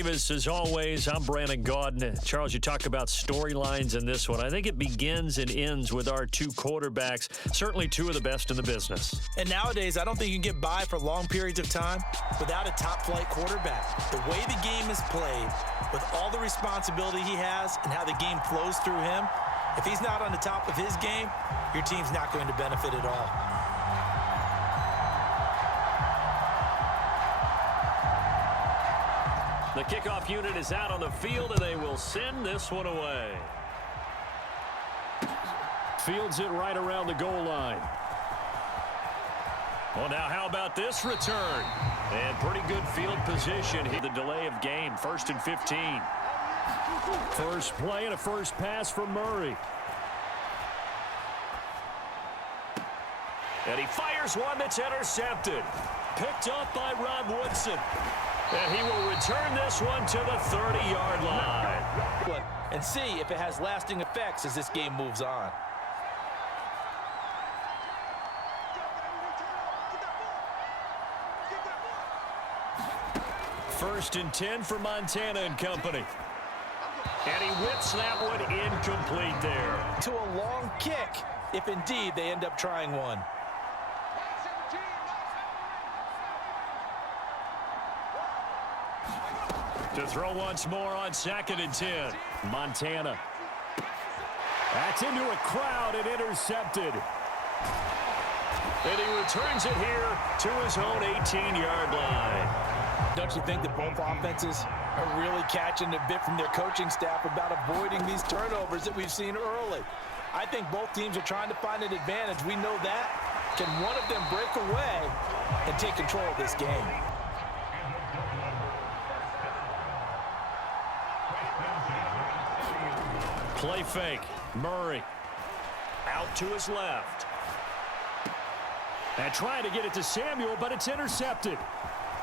Davis, as always, I'm Brandon Gaudin. Charles, you talk about storylines in this one. I think it begins and ends with our two quarterbacks, certainly two of the best in the business. And nowadays, I don't think you can get by for long periods of time without a top-flight quarterback. The way the game is played, with all the responsibility he has and how the game flows through him, if he's not on the top of his game, your team's not going to benefit at all. The kickoff unit is out on the field, and they will send this one away. Fields it right around the goal line. Well, now how about this return? And pretty good field position here. The delay of game, 1st and 15. First play and a first pass from Murray. And he fires one that's intercepted. Picked up by Rod Woodson. And he will return this one to the 30-yard line. And see if it has lasting effects as this game moves on. First and 10 for Montana and company. And he whips that one incomplete there. To a long kick, if indeed they end up trying one. To throw once more on 2nd and 10. Montana. That's into a crowd and intercepted. And he returns it here to his own 18-yard line. Don't you think that both offenses are really catching a bit from their coaching staff about avoiding these turnovers that we've seen early? I think both teams are trying to find an advantage. We know that. Can one of them break away and take control of this game? Play fake. Murray. Out to his left. And trying to get it to Samuel, but it's intercepted.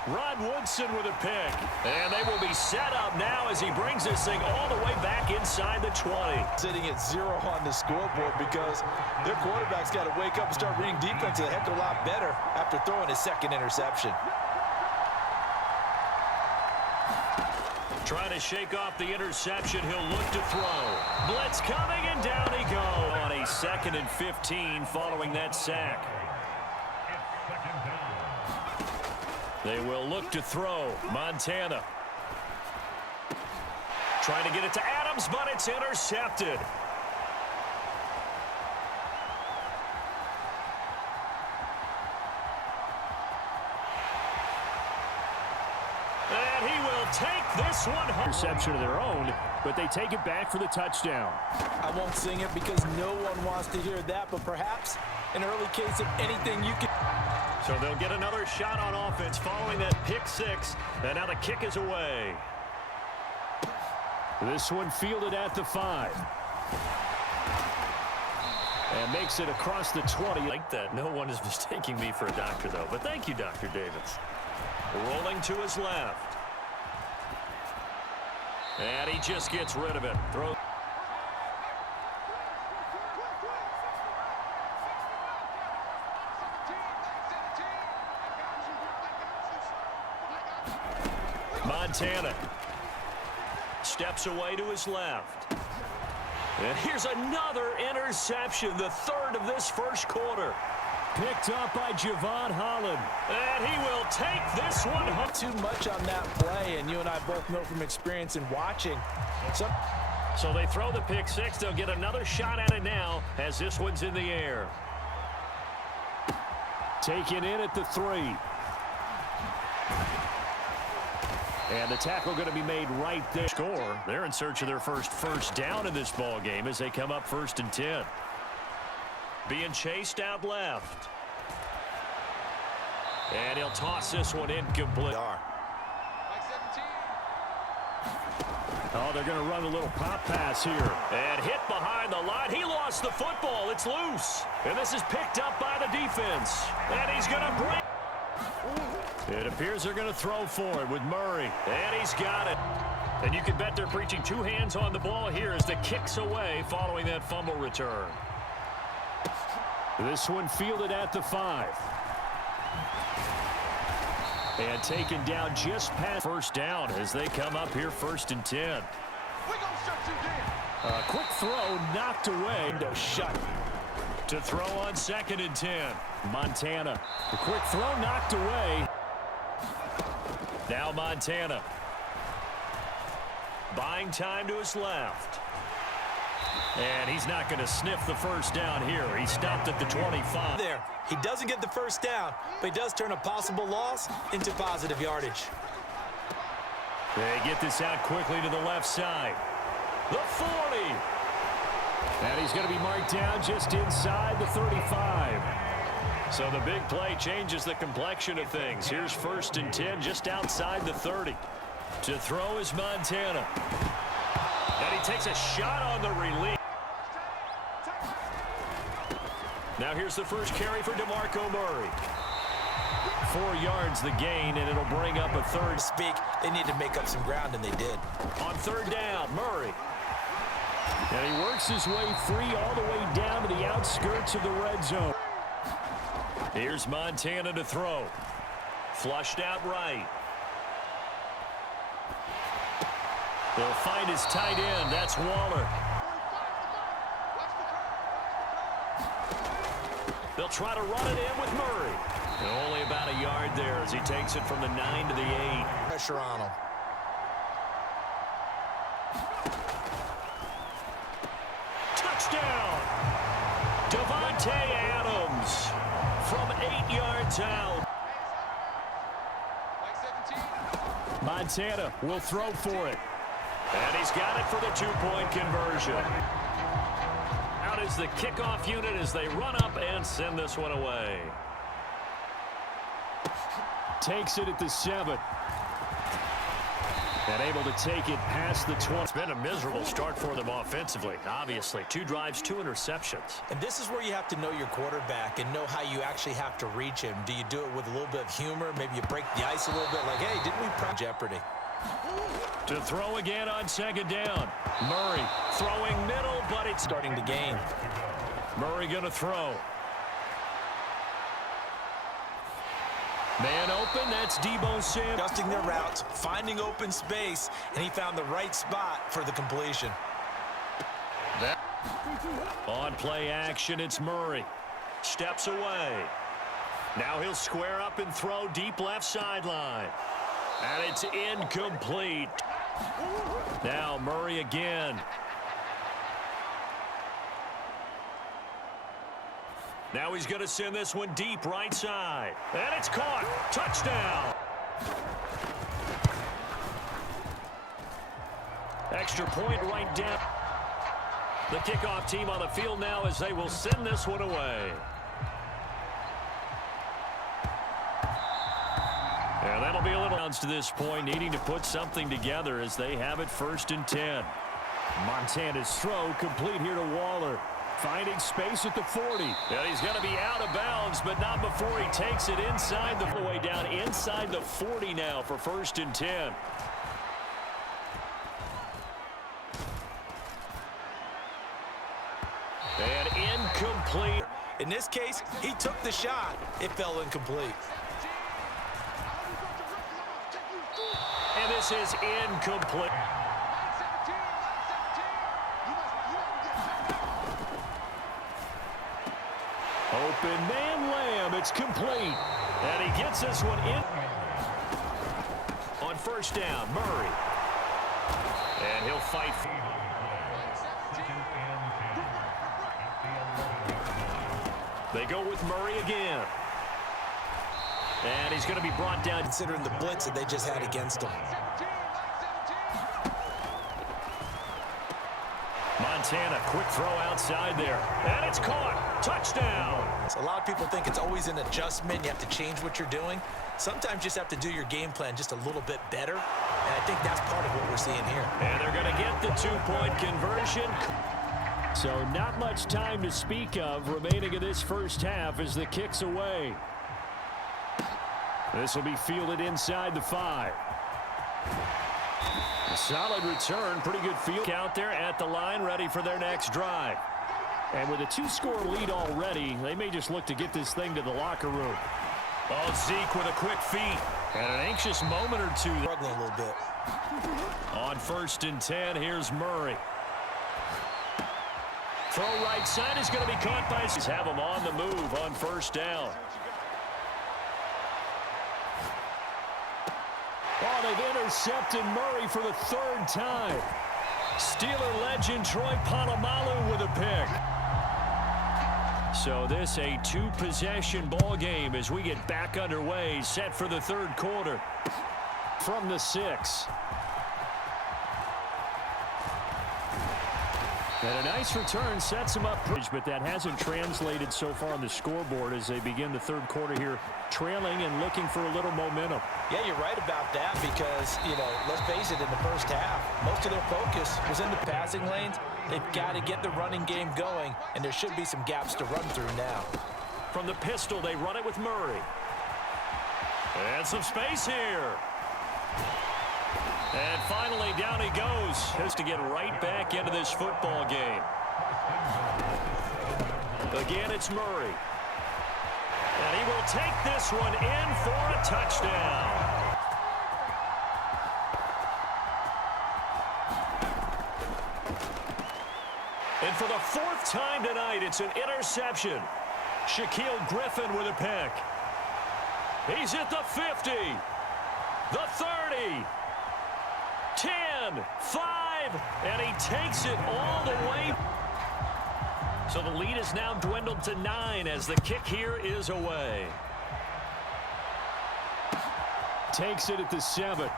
Rod Woodson with a pick. And they will be set up now as he brings this thing all the way back inside the 20. Sitting at 0 on the scoreboard because their quarterback's got to wake up and start reading defense a heck of a lot better after throwing his second interception. Trying to shake off the interception. He'll look to throw. Blitz coming, and down he goes on a 2nd and 15 following that sack. They will look to throw. Montana. Trying to get it to Adams, but it's intercepted. And he will take this one home. Interception of their own, but they take it back for the touchdown. I won't sing it because no one wants to hear that, but perhaps an early case of anything you can. So they'll get another shot on offense following that pick 6, and now the kick is away. This one fielded at the 5. And makes it across the 20. Like that. No one is mistaking me for a doctor, though. But thank you, Dr. Davis. Rolling to his left. And he just gets rid of it. Throw. Montana steps away to his left. And here's another interception, the 3rd of this first quarter. Picked up by Javon Holland. And he will take this one home. Too much on that play, and you and I both know from experience in watching. So they throw the pick 6. They'll get another shot at it now as this one's in the air. Taken in at the 3. And the tackle going to be made right there. Score. They're in search of their first down in this ball game as they come up 1st and 10. Being chased out left. And he'll toss this one incomplete. Oh, they're going to run a little pop pass here. And hit behind the line. He lost the football. It's loose. And this is picked up by the defense. And he's going to break. It appears they're going to throw for it with Murray. And he's got it. And you can bet they're preaching 2 hands on the ball here as the kick's away following that fumble return. This one fielded at the 5. And taken down just past first down as they come up here 1st and 10. A quick throw knocked away. Window shut. To throw on 2nd and 10. Montana. The quick throw knocked away. Now Montana. Buying time to his left. And he's not going to sniff the first down here. He stopped at the 25. There. He doesn't get the first down, but he does turn a possible loss into positive yardage. They get this out quickly to the left side. The 40. And he's going to be marked down just inside the 35. So the big play changes the complexion of things. Here's 1st and 10 just outside the 30. To throw is Montana. And he takes a shot on the release. Now here's the first carry for DeMarco Murray. 4 yards the gain, and it'll bring up a third. They need to make up some ground, and they did. On 3rd down, Murray. And he works his way free all the way down to the outskirts of the red zone. Here's Montana to throw. Flushed out right. They'll find his tight end. That's Waller. They'll try to run it in with Murray. And only about a yard there as he takes it from the 9 to the 8. Pressure on him. Touchdown! Davante Adams from 8 yards out. Montana will throw for it. And he's got it for the 2-point conversion. Out is the kickoff unit as they run up and send this one away. Takes it at the 7. And able to take it past the 20. It's been a miserable start for them offensively, obviously. 2 drives, 2 interceptions. And this is where you have to know your quarterback and know how you actually have to reach him. Do you do it with a little bit of humor? Maybe you break the ice a little bit like, hey, didn't we practice Jeopardy? To throw again on 2nd down. Murray throwing middle, but it's starting to gain. Murray going to throw. Man open, that's Deebo Samuel. Adjusting their routes, finding open space, and he found the right spot for the completion. On play action, it's Murray. Steps away. Now he'll square up and throw deep left sideline. And it's incomplete. Now Murray again. Now he's going to send this one deep right side. And it's caught. Touchdown. Extra point right down. The kickoff team on the field now as they will send this one away. And that'll be a little bounce to this point, needing to put something together as they have it 1st and 10. Montana's throw complete here to Waller. Finding space at the 40. And he's going to be out of bounds, but not before he takes it inside the way down inside the 40 now for 1st and 10. And incomplete. In this case, he took the shot. It fell incomplete. And this is incomplete. Open man Lamb. It's complete. And he gets this one in. On 1st down, Murray. And he'll fight. They go with Murray again. And he's going to be brought down. Considering the blitz that they just had against him. Montana, quick throw outside there. And it's caught. Touchdown. So a lot of people think it's always an adjustment. You have to change what you're doing. Sometimes you just have to do your game plan just a little bit better. And I think that's part of what we're seeing here. And they're going to get the 2-point conversion. So not much time to speak of remaining in this first half as the kick's away. This will be fielded inside the 5. A solid return, pretty good field out there at the line, ready for their next drive. And with a 2-score lead already, they may just look to get this thing to the locker room. Oh, Zeke with a quick feed. And an anxious moment or two. Struggling a little bit. On 1st and 10, here's Murray. Throw right side is going to be caught by... Have him on the move on 1st down. Oh, they've intercepted Murray for the 3rd time. Steeler legend Troy Polamalu with a pick. So this a 2-possession ball game as we get back underway, set for the 3rd quarter. From the 6. And a nice return sets him up. But that hasn't translated so far on the scoreboard as they begin the 3rd quarter here, trailing and looking for a little momentum. Yeah, you're right about that because, let's face it, in the first half, most of their focus was in the passing lanes. They've got to get the running game going, and there should be some gaps to run through now. From the pistol, they run it with Murray. And some space here. And finally, down he goes. Has to get right back into this football game. Again, it's Murray. And he will take this one in for a touchdown. And for the 4th time tonight, it's an interception. Shaquill Griffin with a pick. He's at the 50, the 30, 10, 5, and he takes it all the way. So the lead is now dwindled to 9 as the kick here is away. Takes it at the 7.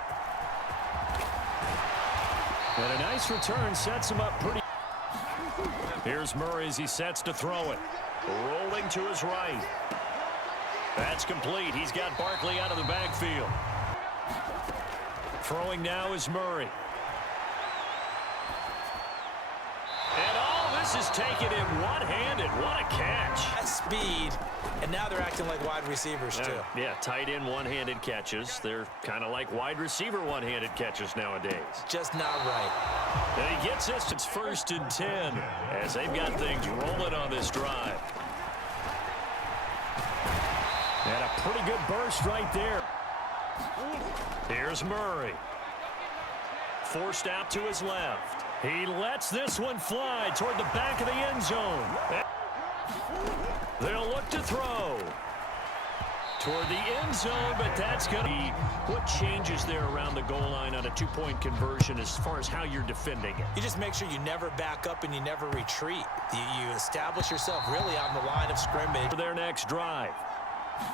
And a nice return sets him up pretty. Here's Murray as he sets to throw it. Rolling to his right. That's complete. He's got Barkley out of the backfield. Throwing now is Murray. And all this is taken in one-handed. What a catch. That's speed, and now they're acting like wide receivers, too. Yeah, tight end one-handed catches. They're kind of like wide receiver one-handed catches nowadays. Just not right. And he gets this. It's 1st and 10 as they've got things rolling on this drive. And a pretty good burst right there. Here's Murray. Forced out to his left. He lets this one fly toward the back of the end zone. They'll look to throw toward the end zone, but that's going to be what changes there around the goal line on a 2-point conversion as far as how you're defending it. You just make sure you never back up and you never retreat. You establish yourself really on the line of scrimmage. For their next drive.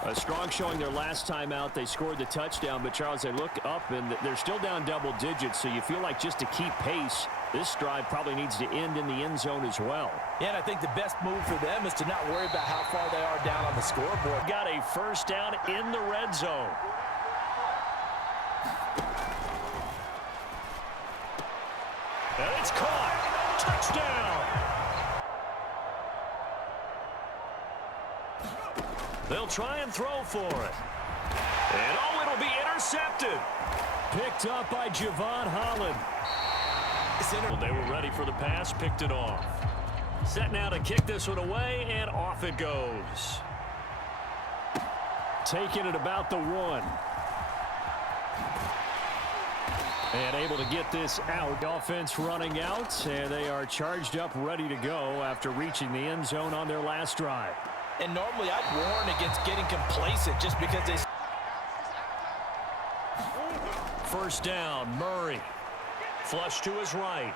A strong showing their last time out. They scored the touchdown, but Charles, they look up and they're still down double digits, so you feel like just to keep pace, this drive probably needs to end in the end zone as well. Yeah, and I think the best move for them is to not worry about how far they are down on the scoreboard. Got a 1st down in the red zone. And it's caught. Touchdown. They'll try and throw for it. And oh, it'll be intercepted. Picked up by Javon Holland. They were ready for the pass, picked it off. Set now to kick this one away, and off it goes. Taking it about the 1. And able to get this out. Offense running out, and they are charged up, ready to go after reaching the end zone on their last drive. And normally I'd warn against getting complacent just because they... 1st down, Murray. Flush to his right.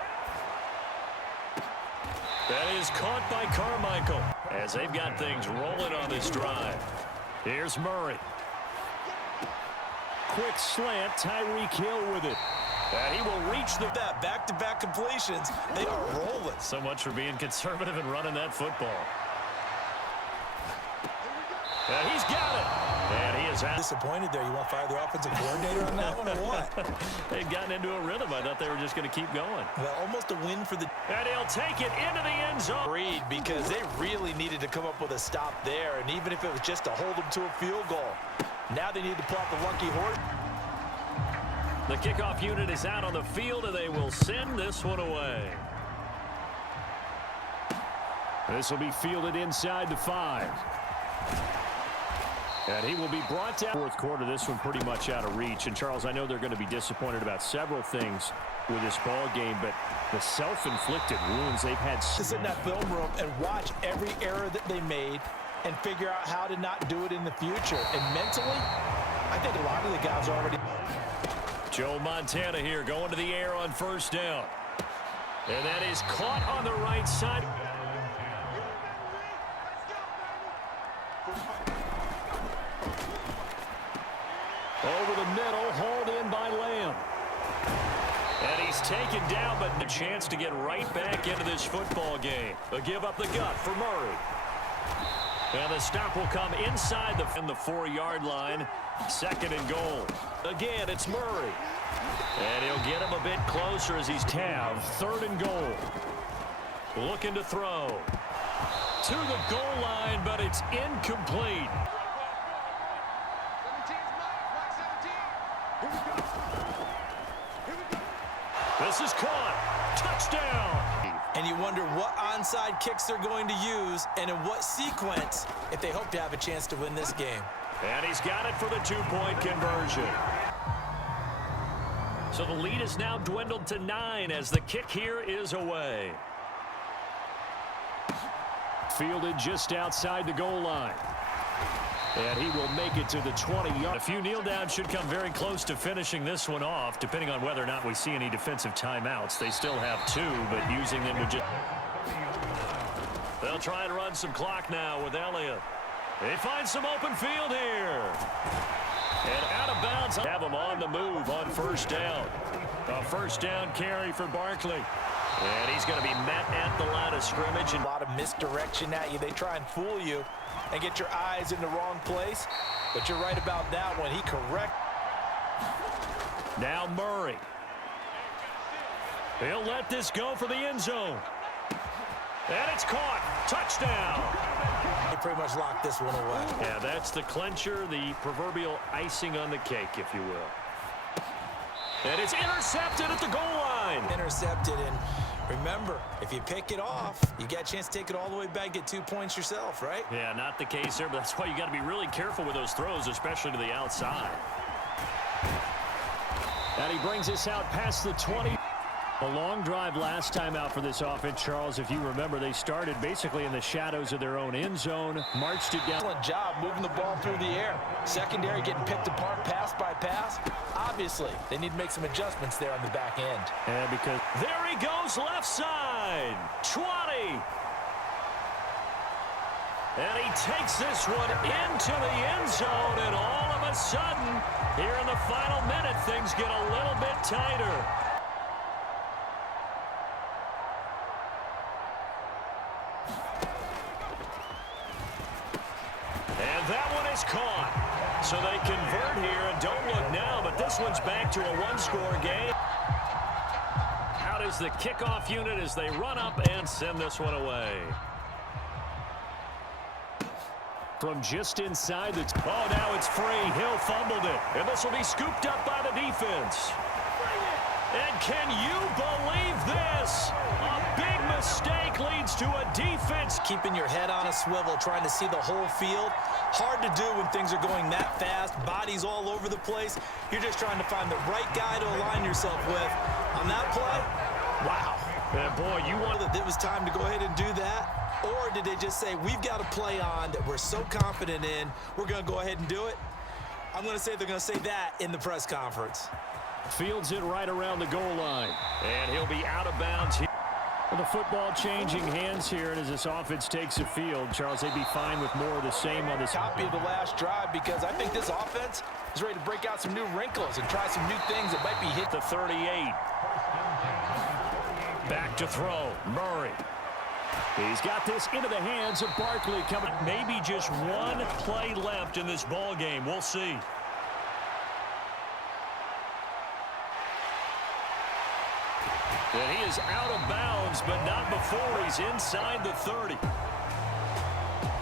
That is caught by Carmichael as they've got things rolling on this drive. Here's Murray. Quick slant, Tyreek Hill with it. And he will reach the... Back-to-back completions. They are rolling. So much for being conservative and running that football. And he's got it. And he is out. Disappointed there. You want to fire the offensive coordinator on that one or what? They'd gotten into a rhythm. I thought they were just going to keep going. Well, almost a win for the... And he'll take it into the end zone. Reed, because they really needed to come up with a stop there. And even if it was just to hold them to a field goal, now they need to pull out the lucky horse. The kickoff unit is out on the field, and they will send this one away. This will be fielded inside the 5. And he will be brought down. Fourth quarter, this one pretty much out of reach. And, Charles, I know they're going to be disappointed about several things with this ball game, but the self-inflicted wounds they've had. Sit in that film room and watch every error that they made and figure out how to not do it in the future. And mentally, I think a lot of the guys already. Joe Montana here going to the air on first down. And that is caught on the right side. Over the middle, hauled in by Lamb. And he's taken down, but a chance to get right back into this football game. A give up the gut for Murray. And the stop will come inside the 4-yard line. Second and goal. Again, it's Murray. And he'll get him a bit closer as he's tabbed. Third and goal. Looking to throw. To the goal line, but it's incomplete. This is caught. Touchdown. And you wonder what onside kicks they're going to use and in what sequence if they hope to have a chance to win this game. And he's got it for the 2-point conversion. So the lead is now dwindled to 9 as the kick here is away. Fielded just outside the goal line. And he will make it to the 20-yard. A few kneel downs should come very close to finishing this one off, depending on whether or not we see any defensive timeouts. They still have 2, but using them would just. They'll try and run some clock now with Elliott. They find some open field here. And out of bounds. Have them on the move on first down. A first down carry for Barkley. And he's going to be met at the line of scrimmage. And a lot of misdirection at you. They try and fool you and get your eyes in the wrong place. But you're right about that one. He correct. Now Murray. He'll let this go for the end zone. And it's caught. Touchdown. They pretty much locked this one away. Yeah, that's the clincher, the proverbial icing on the cake, if you will. And it's intercepted at the goal line. Intercepted, and remember, if you pick it off, you got a chance to take it all the way back, get 2 points yourself, right? Yeah, not the case here, but that's why you got to be really careful with those throws, especially to the outside. And he brings us out past the 20. A long drive last time out for this offense, Charles. If you remember, they started basically in the shadows of their own end zone, marched it down. Excellent job moving the ball through the air. Secondary getting picked apart pass by pass. Obviously, they need to make some adjustments there on the back end. And because there he goes left side. 20. And he takes this one into the end zone, and all of a sudden, here in the final minute, things get a little bit tighter. And that one is caught. So they convert here, and don't look now, but this one's back to a one-score game. Out is the kickoff unit as they run up and send this one away. From just inside the... Oh, now it's free. Hill fumbled it. And this will be scooped up by the defense. And can you believe this? A big mistake leads to a defense. Keeping your head on a swivel, trying to see the whole field. Hard to do when things are going that fast. Bodies all over the place. You're just trying to find the right guy to align yourself with. On that play, wow. And boy, you want that it was time to go ahead and do that? Or did they just say, we've got a play on that we're so confident in, we're going to go ahead and do it? I'm going to say they're going to say that in the press conference. Fields it right around the goal line. And he'll be out of bounds here. Well, the football changing hands here, and as this offense takes the field, Charles, they'd be fine with more of the same on this. Copy of the last drive, because I think this offense is ready to break out some new wrinkles and try some new things that might be hit. The 38. Back to throw. Murray. He's got this into the hands of Barkley coming. Maybe just one play left in this ball game. We'll see. And he is out of bounds, but not before he's inside the 30.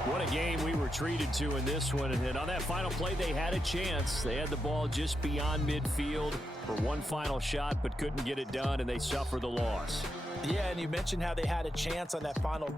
What a game we were treated to in this one. And on that final play, they had a chance. They had the ball just beyond midfield for one final shot, but couldn't get it done, and they suffer the loss. Yeah, and you mentioned how they had a chance on that final